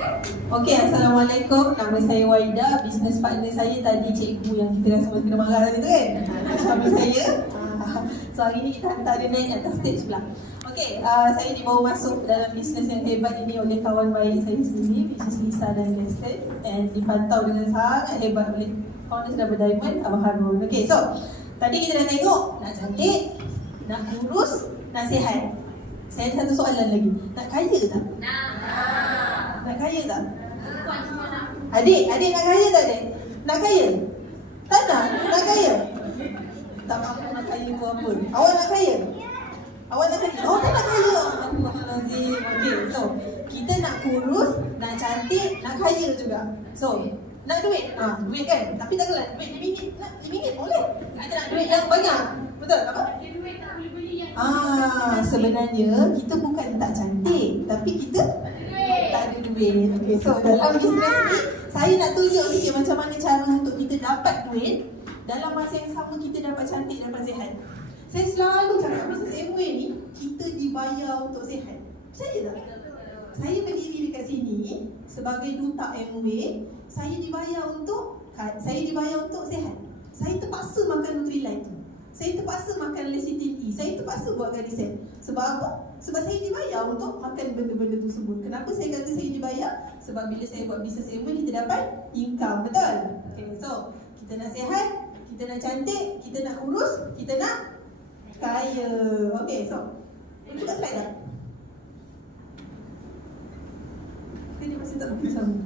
Okey, Assalamualaikum. Nama saya Waida. Business partner saya tadi cikgu yang kita rasa kena marah tadi tu kan. Suami saya. So hari ni kita hantar dia naik atas stage pula. Okey, saya dibawa masuk dalam bisnes yang hebat ini oleh kawan baik saya sendiri, which is Lisa dan Lester, and dipantau dengan sangat hebat oleh founder Double Diamond, Abang Harun. Okey, so tadi kita dah tengok nak cantik, nak kurus, nak sihat. Saya ada satu soalan lagi. Nak kaya tak? Nak kaya tak? Adik nak kaya tak adik? Nak kaya? Tak nak? Nak kaya? Tak mampu nak kaya ke apa? Awak nak kaya? Awak nak kaya? Oh, tak nak kaya. Astagfirullahaladzim. Okay, so kita nak kurus, nak cantik, nak kaya juga. So, nak duit? Duit kan? Tapi takkanlah duit RM5. Nak RM5 boleh. Kita nak duit yang banyak. Betul? Apa? Sebenarnya kita bukan tak cantik, tapi kita tak ada duit. Okay, so dalam bisnes ni saya nak tunjuk sikit macam mana cara untuk kita dapat duit dalam masa yang sama kita dapat cantik, dapat sihat. Saya selalu cakap bisnes MWay ni kita dibayar untuk sihat. Percaya tak? Saya berdiri dekat sini sebagai duta MWay, saya dibayar untuk sihat. Saya terpaksa makan Nutrilite tu. Saya terpaksa makan lecithin E. Saya terpaksa buat reset. Sebab apa? Sebab saya dibayar untuk makan benda-benda tersebut. Kenapa saya kata saya dibayar? Sebab bila saya buat bisnes MWay, kita dapat income. Betul? Okay, so kita nak sihat, kita nak cantik, kita nak kurus, kita nak kaya. Okay, so boleh buka slide tak? Dia masih tak boleh sama.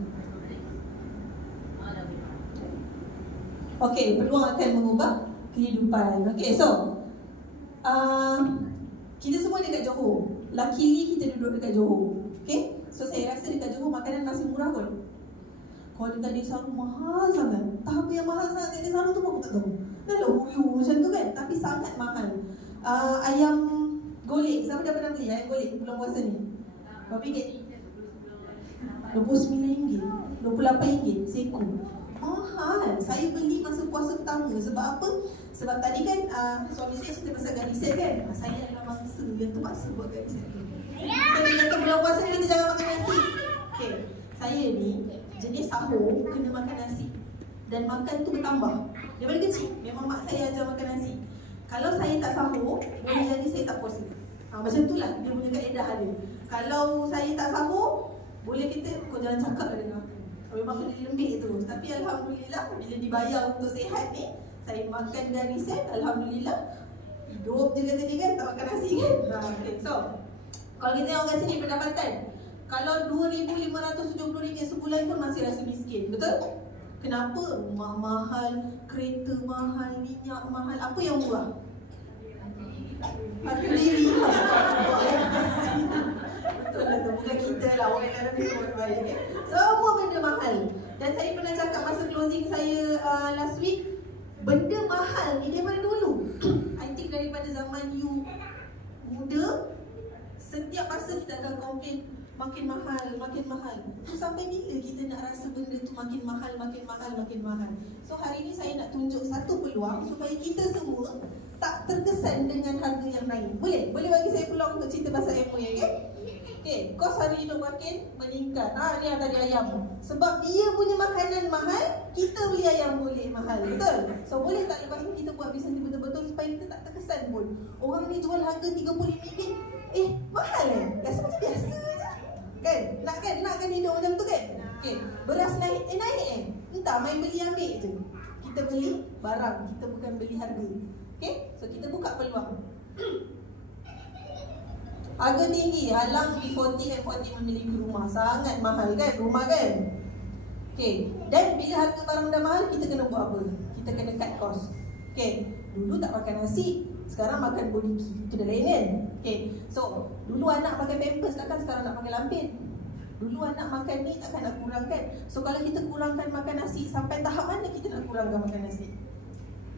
Okay, peluang akan mengubah kehidupan. Okay, so kita semua dekat Johor. Luckily kita duduk dekat Johor. Okay, so saya rasa dekat Johor makanan masih murah pun. Kalau dekat Desa Saru mahal sangat. Apa yang mahal sangat dekat Desa Saru tu aku tak tahu. Dah lah huyu macam tu kan, tapi sangat mahal. Ayam golek, siapa dah pernah beli ayam golek bulan puasa ni? Berapa ringgit? RM29, RM28 seekor. Mahal. Saya beli masa puasa pertama. Sebab apa? Sebab tadi kan suami saya cerita pasal garisan kan. Saya adalah mangsa yang terpaksa buat garisan. Saya kata bulan puasa ni kita jangan makan nasi. Okay, saya ni jenis sahur kena makan nasi. Dan makan tu bertambah. Daripada kecil memang mak saya ajar makan nasi. Kalau saya tak sahur, boleh jadi saya tak puasa. Macam tu lah dia punya kaedah dia. Kalau saya tak sahur, boleh kita, kau jangan cakap lah dengan aku. Memang kena lembik tu. Tapi Alhamdulillah bila dibayar untuk sihat ni, saya makan dari set, Alhamdulillah. Hidup je kata dia kan, tak makan nasi kan. Okay, so kalau kita tengok kat sini pendapatan, kalau RM2,570 sebulan pun masih rasa miskin. Betul? Kenapa? Rumah mahal, kereta mahal, minyak mahal. Apa yang murah? Harga diri. Betul lah tu, bukan kita lah. Orang yang ada semua baik kan. Semua benda mahal. Dan saya pernah cakap masa closing saya last week, benda mahal ni daripada dulu. I think daripada zaman you muda, setiap masa kita akan komplain makin mahal, makin mahal. So sampai bila kita nak rasa benda tu makin mahal, makin mahal, makin mahal. So hari ni saya nak tunjuk satu peluang supaya kita semua tak terkesan dengan harga yang naik. Boleh? Boleh bagi saya peluang untuk cerita pasal MWay, okay? Okay, kos hari hidup makin meningkat. Ni yang tadi ayam. Sebab dia punya makanan mahal, kita beli ayam boleh mahal. Betul? So boleh tak lepas ni kita buat bisnes betul-betul supaya kita tak terkesan pun. Orang ni jual harga RM35. Mahal rasa macam biasa je. Kan? Nak kan hidup macam tu kan? Okay, beras naik, naik entah main beli ambil je. Kita beli barang, kita bukan beli harga. Okay, so kita buka peluang. Harga tinggi, halang B40 dan 40 memiliki rumah. Sangat mahal kan, rumah kan? Okay, dan bila harga barang dah mahal, kita kena buat apa? Kita kena cut cost. Okay, dulu tak makan nasi, sekarang makan boliki. Itu dah lain kan? Okay, so dulu anak pakai pampers, takkan sekarang nak pakai lampin. Dulu anak makan ni, takkan nak kurangkan. So kalau kita kurangkan makan nasi, sampai tahap mana kita nak kurangkan makan nasi?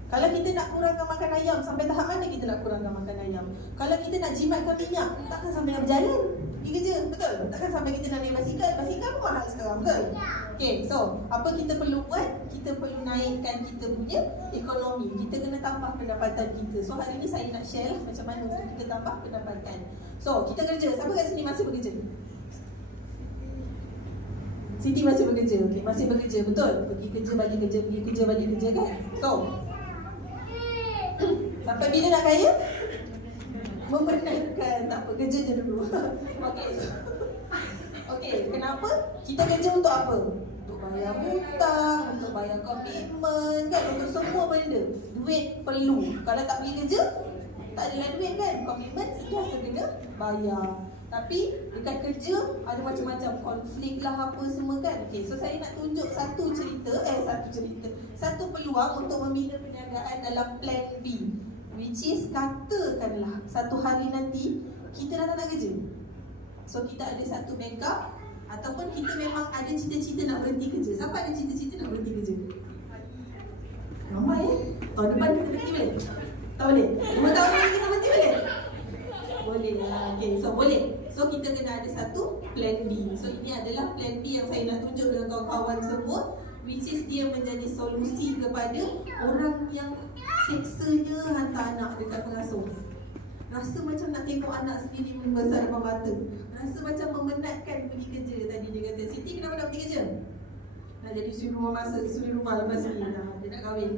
Kalau kita nak kurangkan makan ayam, sampai tahap mana kita nak kurangkan makan ayam? Kalau kita nak jimatkan minyak, takkan sampai nak berjalan pergi kerja, betul? Takkan sampai kita nak naik basikal. Basikal pun mahal sekarang, betul? Okay, so apa kita perlu buat? Kita perlu naikkan kita punya ekonomi. Kita kena tambah pendapatan kita. So hari ni saya nak share macam mana untuk kita tambah pendapatan. So kita kerja, siapa kat sini masih bekerja? Siti masih bekerja, okay, masih bekerja, betul? Pergi kerja, balik kerja, pergi kerja, balik kerja kan? So, sampai bila nak kaya? Membenarkan, tak apa, kerja je dulu. Okay, so, okay, kenapa? Kita kerja untuk apa? Untuk bayar hutang, untuk bayar komitmen kan? Untuk semua benda. Duit perlu. Kalau tak pergi kerja, tak adalah duit kan? Komitmen sentiasa kena bayar. Tapi dekat kerja ada macam-macam konflik lah apa semua kan. Okay, so saya nak tunjuk satu peluang untuk membina perniagaan dalam plan B, which is katakanlah satu hari nanti kita dah tak nak kerja. So kita ada satu backup, ataupun kita memang ada cita-cita nak berhenti kerja. Siapa ada cita-cita nak berhenti kerja? Ramai tahun depan kita berhenti balik? Tak boleh? 5 tahun lagi kita berhenti balik? Boleh lah. Okay, so boleh. So kita kena ada satu plan B. So ini adalah plan B yang saya nak tunjuk dengan kawan-kawan semua, which is dia menjadi solusi kepada orang yang seksanya hantar anak dekat pengasuh. Rasa macam nak tengok anak sendiri membesar depan mata. Rasa macam memenatkan pergi kerja. Tadi dia kata, Siti kenapa nak pergi kerja? Nak jadi suri rumah masak, suri rumah lepas ni. Dia nak kahwin.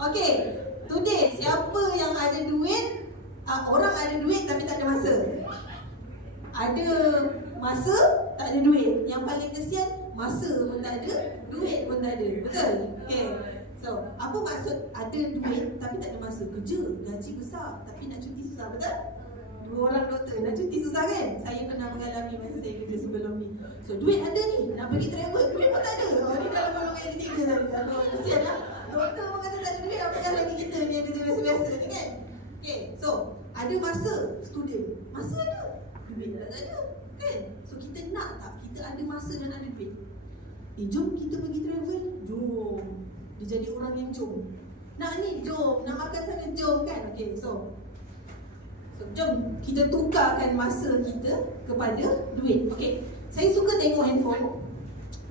Okay, today siapa yang ada duit? Orang ada duit tapi tak ada masa. Ada masa, tak ada duit. Yang paling kesian, masa pun tak ada, duit pun tak ada. Betul? Okay. So, apa maksud ada duit tapi tak ada masa? Kerja, gaji besar tapi nak cuti susah, betul? Dua orang doktor, nak cuti susah kan? Saya pernah mengalami masa saya kerja sebelum ni. So, duit ada ni, nak pergi travel, duit pun tak ada. Ni dalam golongan yang ketiga tadi. Kesian lah. Doktor pun kata tak ada duit, apakah lagi kita ni yang kerja biasa-biasa ni kan? Okay, so, ada masa, student. Masa ada, duit tak ada kan? So, kita nak tak? Kita ada masa dan ada duit. Jom kita pergi travel. Jom. Dia jadi orang yang jom. Nak ni, jom. Nak makan sana, jom kan? Okay, so jom kita tukarkan masa kita kepada duit. Okay, saya suka tengok handphone.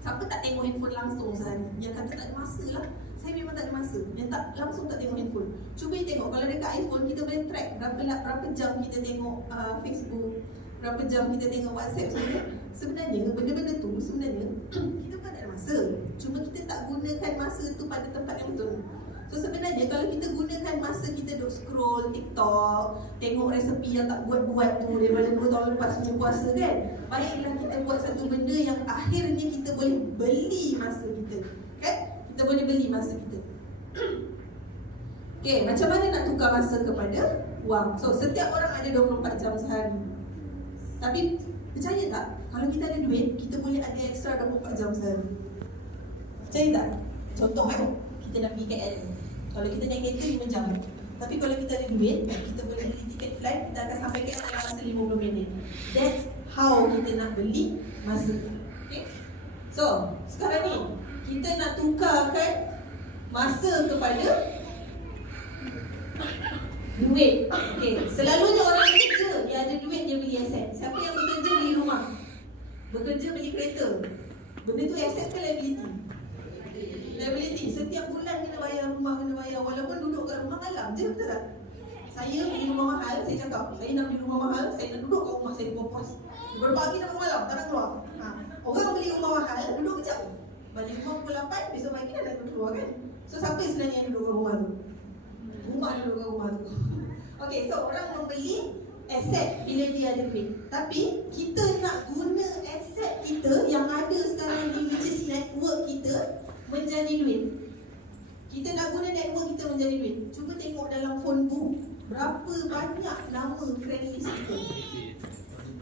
Siapa tak tengok handphone langsung sehari? Yang kata tak ada masa lah. Saya memang tak ada masa. Yang tak langsung tak tengok handphone. Cuba tengok, kalau dekat iPhone kita boleh track berapa jam kita tengok Facebook, berapa jam kita tengok WhatsApp sebenarnya. Sebenarnya benda-benda tu sebenarnya kita bukan tak ada masa. Cuma kita tak gunakan masa tu pada tempat yang betul. So sebenarnya kalau kita gunakan masa kita duk scroll TikTok, tengok resepi yang tak buat-buat tu daripada 2 tahun lepas punya puasa kan, baiklah kita buat satu benda yang akhirnya kita boleh beli masa kita kan? Kita boleh beli masa kita. Okay, macam mana nak tukar masa kepada wang? So setiap orang ada 24 jam sehari. Tapi percaya tak, kalau kita ada duit, kita boleh ada extra 24 jam sehari. Percaya tak? Contoh kan, kita nak pergi KL. Kalau kita naik kereta 5 jam. Tapi kalau kita ada duit, kita boleh beli tiket flight, kita akan sampai KL dalam masa 50 minit. That's how kita nak beli masa. Okay? So, sekarang ni kita nak tukarkan masa kepada duit. Okay, selalunya orang bekerja, dia ada duit, dia beli aset. Siapa yang bekerja beli rumah, bekerja beli kereta. Benda tu aset ke liability? Liability. Setiap bulan kena bayar rumah, kena bayar. Walaupun duduk kat rumah malam je, betul tak? Saya beli rumah mahal, saya cakap saya nak beli rumah mahal, saya nak duduk kat rumah saya puas. Berpagi sampai malam, tak nak keluar. Orang beli rumah mahal, duduk kejap. Balik rumah pukul 8, besok pagi dah nak keluar kan? So siapa sebenarnya yang duduk kat rumah tu? Rumah duduk kat rumah tu. Okay, so orang membeli aset bila dia ada duit. Tapi kita nak guna aset kita yang ada sekarang ni, which is network kita, menjadi duit. Kita nak guna network kita menjadi duit. Cuba tengok dalam phone book, berapa banyak nama friend list kita.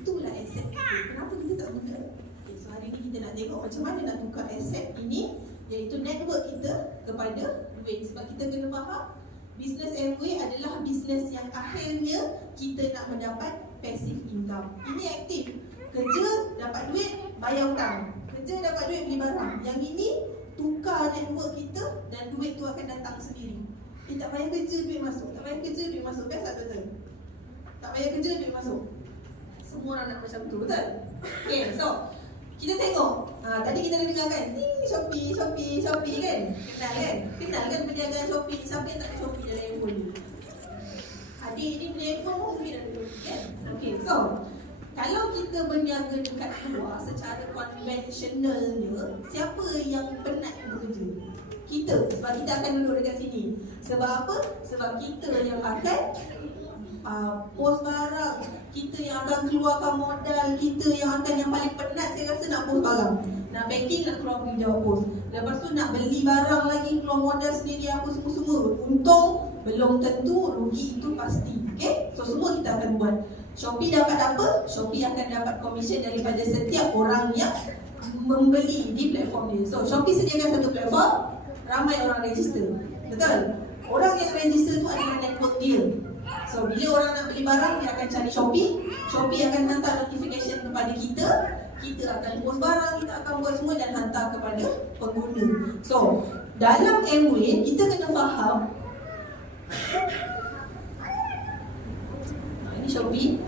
Itulah aset kita. Kenapa kita tak guna? Okay, so hari ni kita nak tengok macam mana nak tukar aset ini, iaitu network kita, kepada duit. Sebab kita kena faham, bisnes Amway adalah bisnes yang akhirnya kita nak mendapat passive income. Ini aktif. Kerja, dapat duit, bayar hutang. Kerja, dapat duit, beli barang. Yang ini, tukar network kita dan duit tu akan datang sendiri. Tak payah kerja, duit masuk. Tak payah kerja, duit masuk. Best tak betul? Tak payah kerja, duit masuk. Semua orang nak macam tu, betul? Okay, so kita tengok. Tadi kita dah dengar kan, Shopee kan? Kenal kan? Kenal kan perniagaan Shopee? Siapa yang tak ada Shopee dalam handphone ni? Adik ni punya handphone pun mungkin ada Shopee kan? Okay, so Kalau kita berniaga dekat luar secara konvensionalnya, siapa yang penat bekerja? Kita, sebab kita akan duduk dekat sini. Sebab apa? Sebab kita yang akan post barang, kita yang akan keluarkan modal, kita yang paling penat saya rasa nak post barang. Nak packing, nak keluar pergi jawab post. Lepas tu nak beli barang lagi, keluar modal sendiri apa semua-semua. Untung belum tentu, rugi itu pasti. Okay? So semua kita akan buat. Shopee dapat apa? Shopee akan dapat komisen daripada setiap orang yang membeli di platform dia. So Shopee sediakan satu platform, ramai orang register. Betul? Orang yang register tu adalah network dia. So bila orang nak beli barang, dia akan cari Shopee. Shopee akan hantar notification kepada kita. Kita akan post barang, kita akan buat semua dan hantar kepada pengguna. So dalam Amway, kita kena faham ini Shopee.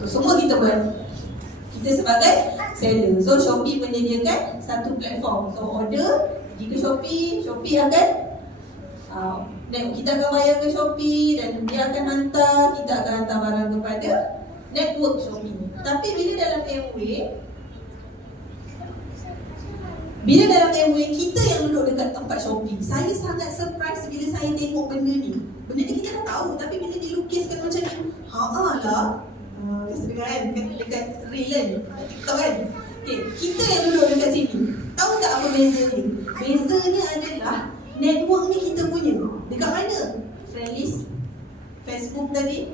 So semua kita buat. Kita sebagai seller. So Shopee menyediakan satu platform. So order pergi ke Shopee, Shopee akan kita akan bayar ke Shopee dan dia akan hantar, kita akan hantar barang kepada network Shopee. Tapi bila dalam Amway kita yang duduk dekat tempat Shopee, saya sangat surprise bila saya tengok benda ni. Benda ni kita dah tahu, tapi bila dilukiskan macam ni, biasa dengar kan, dekat reel kan, TikTok kan. Okay, kita yang duduk dekat sini, tahu tak apa beza ni? Bezanya adalah network ni kita punya. Dekat mana? Friendlist, Facebook tadi,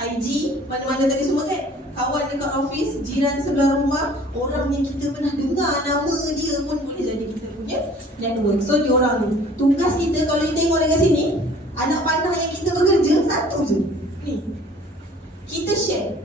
IG, mana-mana tadi semua kan. Kawan dekat office, jiran sebelah rumah, orang yang kita pernah dengar nama dia pun boleh jadi kita punya network. So dia orang ni, tugas kita kalau you tengok dekat sini, anak panah yang kita bekerja satu je. Ni, kita share.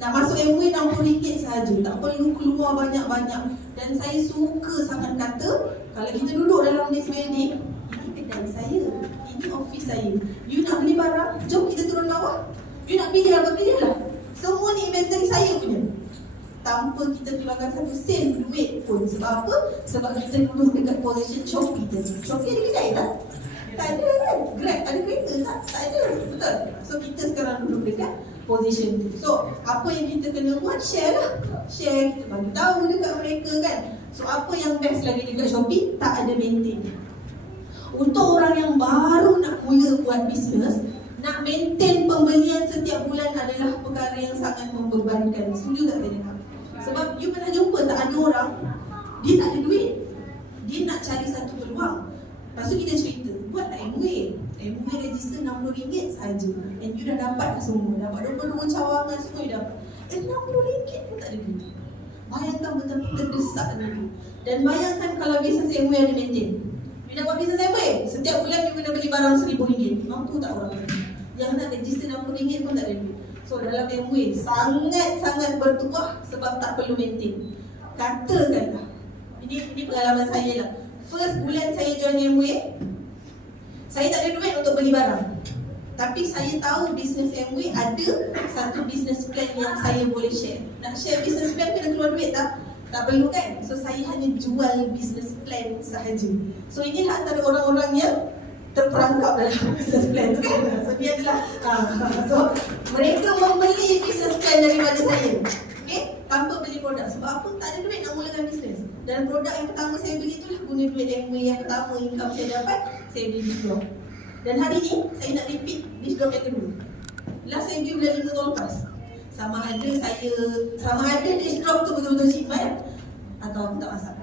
Nak masuk Amway RM60 sahaja, tak perlu keluar banyak-banyak. Dan saya suka sangat kata, kalau kita duduk dalam this building, ini kedai saya, ini office saya. You nak beli barang, jom kita turun bawah. You nak pilih apa, pilihlah. Semua ni inventory saya punya. Tanpa kita keluarkan satu sen duit pun. Sebab apa? Sebab kita duduk dekat position Shopee tadi. Shopee ada kedai tak? Tak ada kan? Grab ada kereta tak? Tak ada. Betul? So kita sekarang duduk dekat position tu. So apa yang kita kena buat? Share lah. Share, kita bagi tahu dekat mereka kan. So apa yang best lagi dekat Shopee? Tak ada maintain. Untuk orang yang baru nak mula buat bisnes, nak maintain pembelian setiap bulan adalah perkara yang sangat membebankan. Setuju tak saya dengar? Sebab you pernah jumpa tak ada orang, dia tak ada duit, dia nak cari satu peluang. Lepas tu kita cerita, buatlah Amway. Amway register RM60 sahaja. And you dah dapat dah semua. Dapat 22 cawangan semua you dapat. RM60 pun tak ada duit. Bayangkan betul-betul terdesak dulu. Dan bayangkan kalau bisnes Amway ada maintain. You nak buat bisnes Amway, setiap bulan you kena beli barang RM1,000. Mampu tak orang? Yang nak register RM60 pun tak ada duit. So dalam Amway sangat-sangat bertuah sebab tak perlu maintain. Katakanlah, ini pengalaman saya lah. First bulan saya join Amway, saya tak ada duit untuk beli barang. Tapi saya tahu bisnes Amway ada satu bisnes plan yang saya boleh share. Nak share bisnes plan kena keluar duit tak? Tak perlu kan? So saya hanya jual bisnes plan sahaja. So inilah antara orang-orang yang terperangkap dalam business plan tu kan. So dia adalah so mereka membeli business plan daripada saya, okay, tanpa beli produk. Sebab apa? Tak ada duit nak mulakan bisnes. Dan produk yang pertama saya beli itulah guna duit Amway yang pertama income saya dapat, saya beli dish drop. Dan hari ni saya nak repeat dish drop yang kedua. Last saya beli bulan 5 tahun lepas. Sama ada dish drop tu betul-betul simpan atau aku tak masak.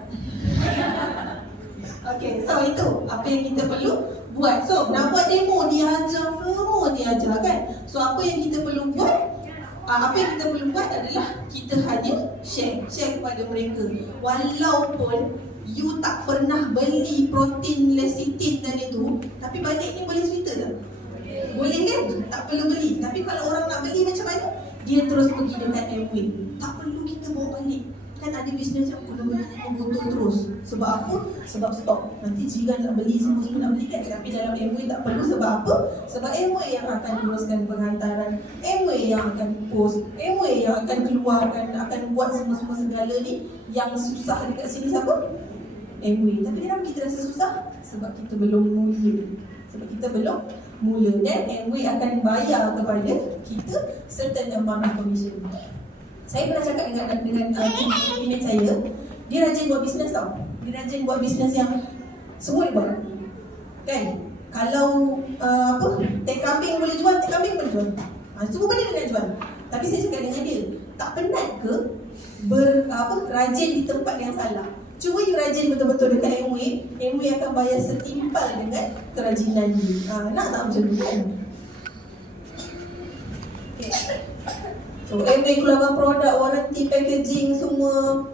Okay, so itu apa yang kita perlu buat. So nak buat demo, dia ajar semua, dia ajar kan. So apa yang kita perlu buat? Apa yang kita perlu buat adalah kita hanya share kepada mereka. Walaupun you tak pernah beli protein lecithin dan itu, tapi balik ni boleh cerita tak? Boleh kan? Tak perlu beli. Tapi kalau orang nak beli macam mana? Dia terus pergi dekat Amway. Tak perlu kita bawa balik. Kan ada bisnes yang kena beli botol terus. Sebab apa? Sebab stok. Nanti jiran nak beli, semua nak beli kan. Tapi dalam Amway tak perlu. Sebab apa? Sebab Amway yang akan teruskan penghantaran, Amway yang akan post, Amway yang akan keluarkan, akan buat semua segala ni. Yang susah dekat sini siapa? Amway. Tapi kenapa kita rasa susah? Sebab kita belum mula. Sebab kita belum mula. Dan Amway akan bayar kepada kita certain amount of commission. Saya pernah cakap dengan teammate saya, dia rajin buat bisnes tau. Dia rajin buat bisnes yang semua dia buat. Kan? Kalau teh kambing boleh jual, teh kambing boleh jual. Semua benda dia nak jual. Tapi saya cakap dengan dia, tak penat ke rajin di tempat yang salah? Cuba you rajin betul-betul dekat Amway, Amway akan bayar setimpal dengan kerajinan dia. Nak tak macam tu kan? Okay. So Amway keluarkan produk, warranty, packaging semua.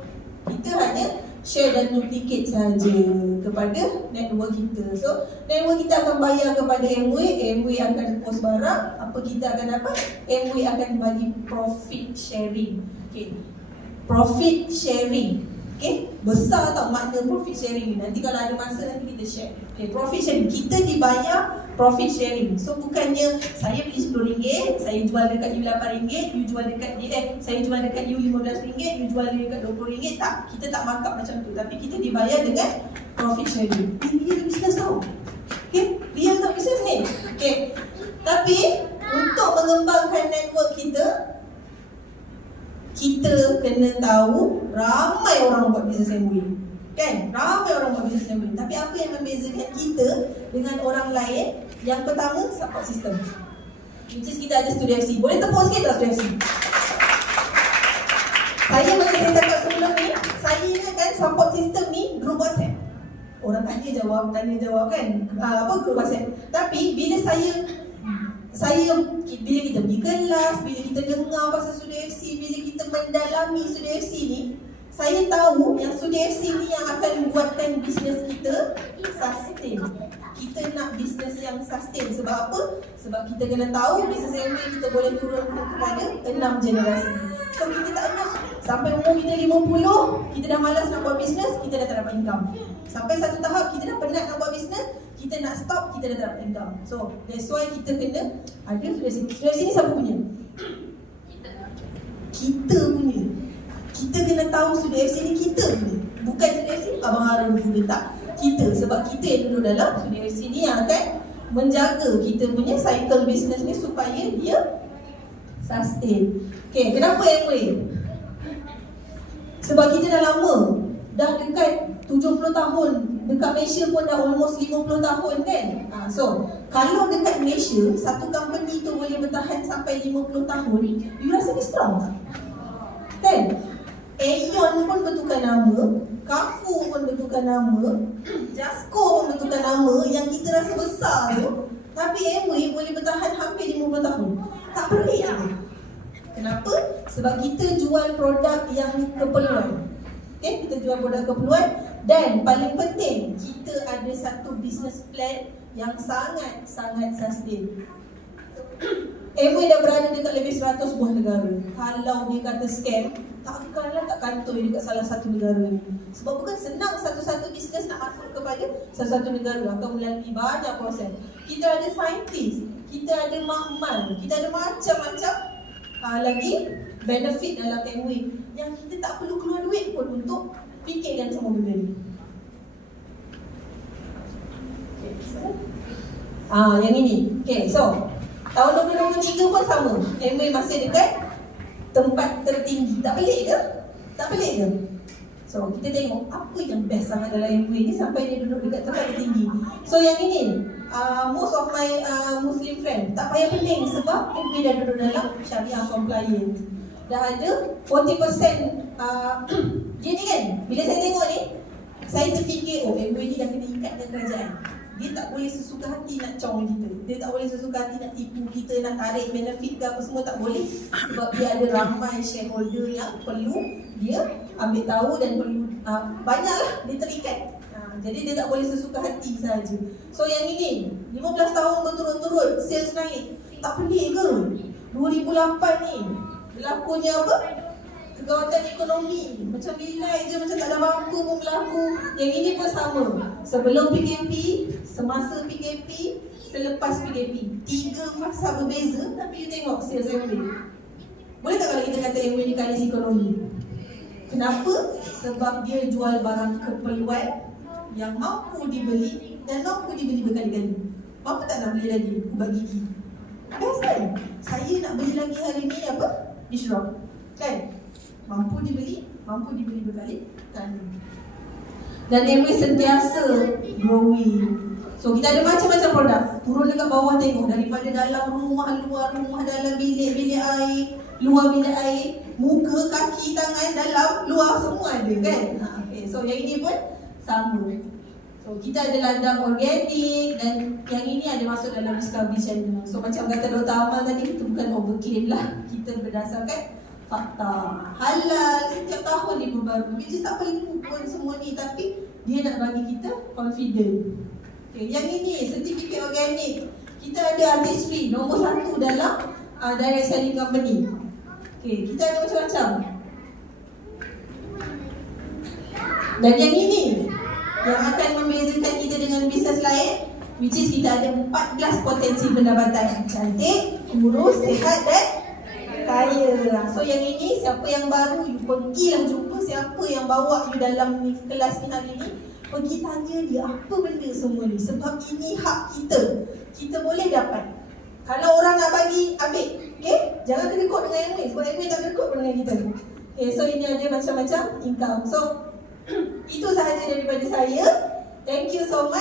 Kita hanya share dan duplicate saja kepada network kita. So network kita akan bayar kepada Amway, Amway akan post barang, apa kita akan dapat? Amway akan bagi profit sharing. Okay. Profit sharing. Okay, besar tau makna profit sharing ni. Nanti kalau ada masa nanti kita share. Okay, profit sharing, kita dibayar profit sharing. So bukannya saya beli RM10, saya jual dekat you RM8, you jual dekat dia, saya jual dekat you RM15, you jual dekat RM20. Tak, kita tak markup macam tu. Tapi kita dibayar dengan profit sharing. Ini real business tau. Okay, real tak business ni. Okay, tapi untuk mengembangkan network kita kena tahu ramai orang buat bisnes Amway. Kan? Ramai orang buat bisnes Amway. Tapi apa yang membezakan kita dengan orang lain? Yang pertama, support system. Which is kita ada Studio FC. Boleh tepuk sikit tak Studio FC? Saya macam saya cakap sebelum ni, saya ingatkan support system ni group WhatsApp. Orang tanya jawab kan? Group WhatsApp. Tapi bila bila kita pergi kelas, bila kita dengar pasal Studio FC, bila kita mendalami Studio FC ni, saya tahu yang Studio FC ni yang akan buatkan bisnes kita sustain. Kita nak bisnes yang sustain. Sebab apa? Sebab kita kena tahu bisnes Amway kita boleh turunkan kepada 6 generasi. So kita tak nak sampai umur kita 50, kita dah malas nak buat bisnes, kita dah tak dapat income. Sampai satu tahap kita dah penat nak buat bisnes, kita nak stop, kita dah tak dapat income. So that's why kita kena ada Studio FC ni siapa punya? Kita punya. Kita kena tahu Studio FC ni kita punya. Bukan Studio FC Abang Harun punya, tak. Kita, sebab kita yang duduk dalam Studio FC ni yang akan menjaga kita punya cycle business ni supaya dia sustain. Okay, kenapa Amway? Sebab kita dah lama, dah dekat 70 tahun. Dekat Malaysia pun dah almost 50 tahun kan. So, kalau dekat Malaysia, satu company tu boleh bertahan sampai 50 tahun, you rasa ni strong tak? Kan? Aeon pun bertukar nama, Carrefour pun bertukar nama, Jasco pun bertukar nama yang kita rasa besar tu. Tapi Amway boleh bertahan hampir 50 tahun. Tak pelik ke? Kenapa? Sebab kita jual produk yang keperluan. Okay, kita jual produk keperluan. Dan paling penting, kita ada satu business plan yang sangat-sangat sustain. Amway dah berada dekat lebih 100 buah negara. Kalau dia kata scam, takkanlah tak kantoi dekat salah satu negara ni. Sebab bukan senang satu-satu bisnes nak masuk kepada satu-satu negara. Akan melalui banyak proses. Kita ada saintis, kita ada makmal, kita ada macam-macam lagi benefit dalam Amway yang kita tak perlu keluar duit pun untuk fikirkan semua benda ni. Yang ini. Okay, so tahun 2023 pun sama. Amway masih dekat tempat tertinggi. Tak pelik ke? Tak pelik ke? So kita tengok apa yang best sangat dalam Amway ni sampai dia duduk dekat tempat tertinggi. So yang ini, most of my Muslim friend tak payah pening sebab Amway dah duduk dalam Syariah compliant. Dah ada 40% dia ni kan, bila saya tengok ni, saya terfikir, Amway ni dah kena ikat dengan kerajaan. Dia tak boleh sesuka hati nak cong kita. Dia tak boleh sesuka hati nak tipu kita, nak tarik benefit ke apa semua, tak boleh. Sebab dia ada ramai shareholder yang perlu dia ambil tahu dan perlu banyaklah dia terikat. Jadi dia tak boleh sesuka hati saja. So yang ini 15 tahun berturut-turut sales naik. Tak pelik ke? 2008 ni berlakunya apa? Kegawatan ekonomi. Macam bilai je, macam tak ada mampu pun berlaku. Yang ini pun sama. Sebelum PKP, semasa PKP, selepas PKP. 3 fasa berbeza, tapi you tengok sales Amway. Boleh tak kalau kita kata Amway ni kalis ekonomi? Kenapa? Sebab dia jual barang keperluan yang mampu dibeli dan mampu dibeli berkali-kali. Bapa tak nak beli lagi ubat gigi. Best kan? Saya nak beli lagi hari ni apa? Dishrock. Kan? Mampu dibeli berkali-kali. Dan Amway sentiasa growing. So kita ada macam-macam produk. Turun dekat bawah tengok, daripada dalam rumah, luar rumah, dalam bilik air, luar bilik air, muka, kaki, tangan, dalam, luar, semua ada kan? Okay. So yang ini pun sama. So kita ada ladang organik dan yang ini ada masuk dalam Discovery Channel. So macam kata Dr. Amal tadi, kita bukan overclaim lah. Kita berdasarkan fakta. Halal, setiap tahun dia berbaru. Which is tak perlu pun semua ni, tapi dia nak bagi kita confident. Okay. Yang ini sertifikat organik. Kita ada artistry nombor 1 dalam direct selling company. Okay. Kita ada macam-macam. Dan yang ini yang akan membezakan kita dengan bisnes lain, which is kita ada 14 potensi pendapatan. Cantik, kurus, sihat dan kaya. So yang ini, siapa yang baru, you pergilah jumpa siapa yang bawa you dalam kelas ni hari ni. Pergi tanya dia apa benda semua ni. Sebab ini hak kita. Kita boleh dapat. Kalau orang nak bagi, ambil. Okay? Jangan kena kod dengan yang lain. Sebab yang lain tak kena kod pun dengan kita. Okay, so ini ada macam-macam income. So itu sahaja daripada saya. Thank you so much.